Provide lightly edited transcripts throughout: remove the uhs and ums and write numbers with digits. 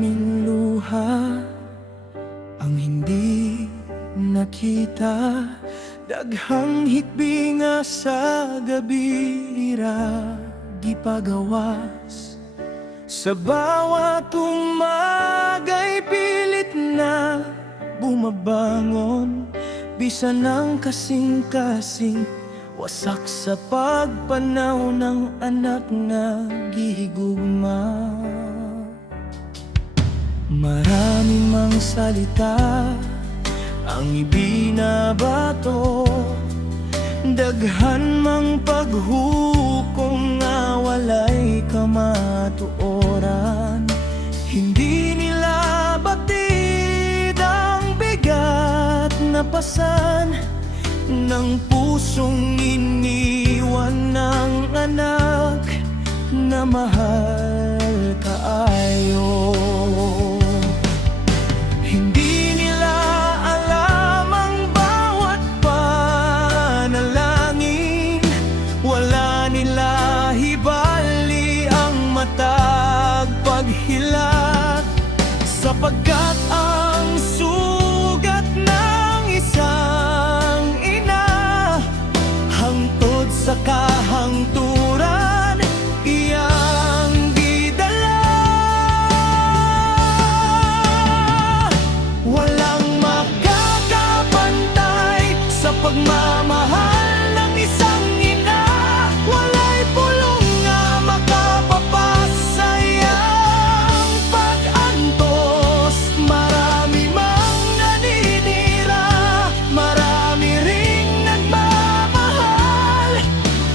maraming luha ang hindi nakita. Daghang hikbi nga sa gabi ira gipagawas. Sa bawat umaga'y pilit na bumabangon, bisan ng kasing-kasing wasak sa pagpanaw ng anak na gihigugma. Marami mang salita ang ibinabato, daghan mang paghukom nga walay kamatuoran. Hindi nila batid ang bigat na pasan ng pusong iniwan ng anak na mahal kaayo. Hindi nila alam ang bawat panalangin, wala nila hibali ang matag paghilat, sapagkat ang sugat ng isang ina hangtod sa kahangturan iyang gidala. Walang makakapantay sa pagmamahal ng isang ina, walay pulong nga makapapasayang pag-antos. Marami mang naninira, marami ring nagmamahal,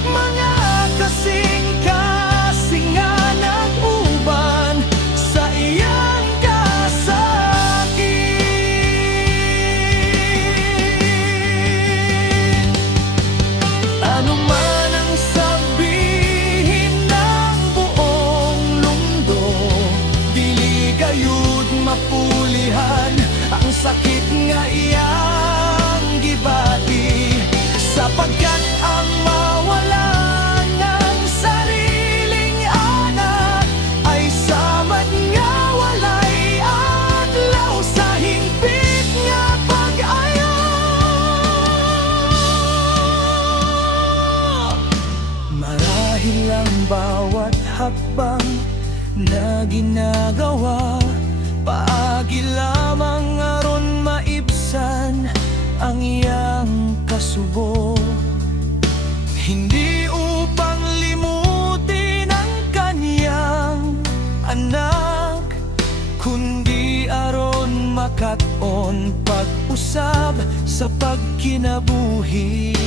mga kasing-kasingan at uban sa iyang kasakit. Ano man ang sabihin ng buong mundo, dili gayud mapulihan ang sakit nga iyang gibati, sapagkat ang mawalan ng sariling anak ay samad nga walay adlaw sa hingpit nga pag-ayo. Marahil ang bawat hakbang na ginagawa, paagi lamang aron maibsan ang iyang kasubo. Hindi upang limutin ang kaniyang anak, kundi aron makat-on pag-usab sa pagkinabuhi.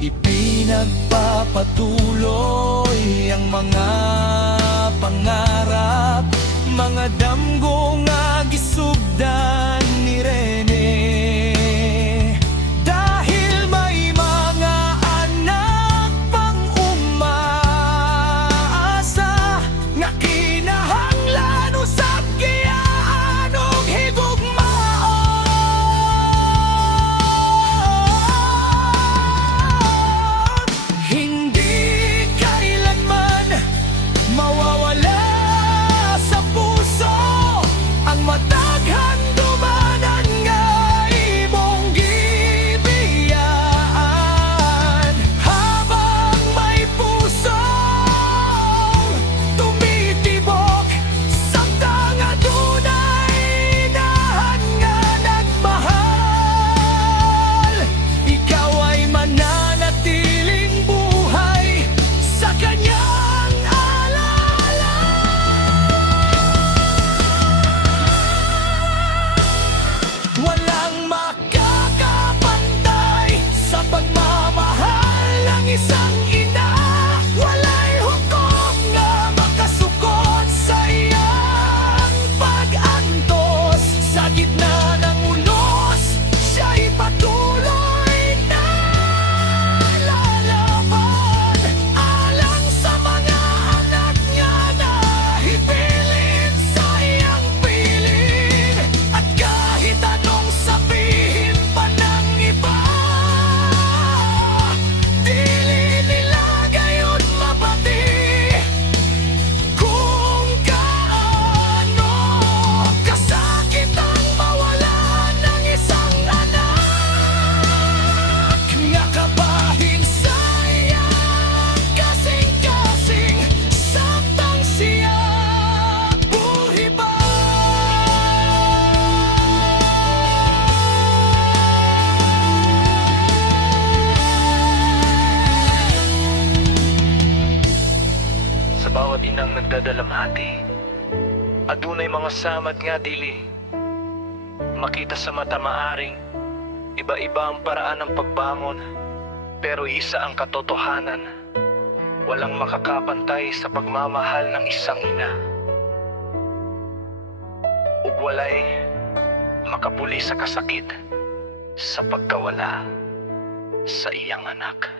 Ipinagpapatuloy ang mga pangarap, mga damgo nga gisugdan ni Rene. Dahil may mga anak pang umaasa nga kinahanglan usab giyaan og higugmaon. Hindi kailanman sa bawat inang nagdadalamhati. Adunay mga samad nga dili makita sa mata maaring iba-iba ang paraan ng pagbangon, pero isa ang katotohanan: walang makakapantay sa pagmamahal ng isang ina. Ug walay makapuli sa kasakit sa pagkawala sa iyang anak.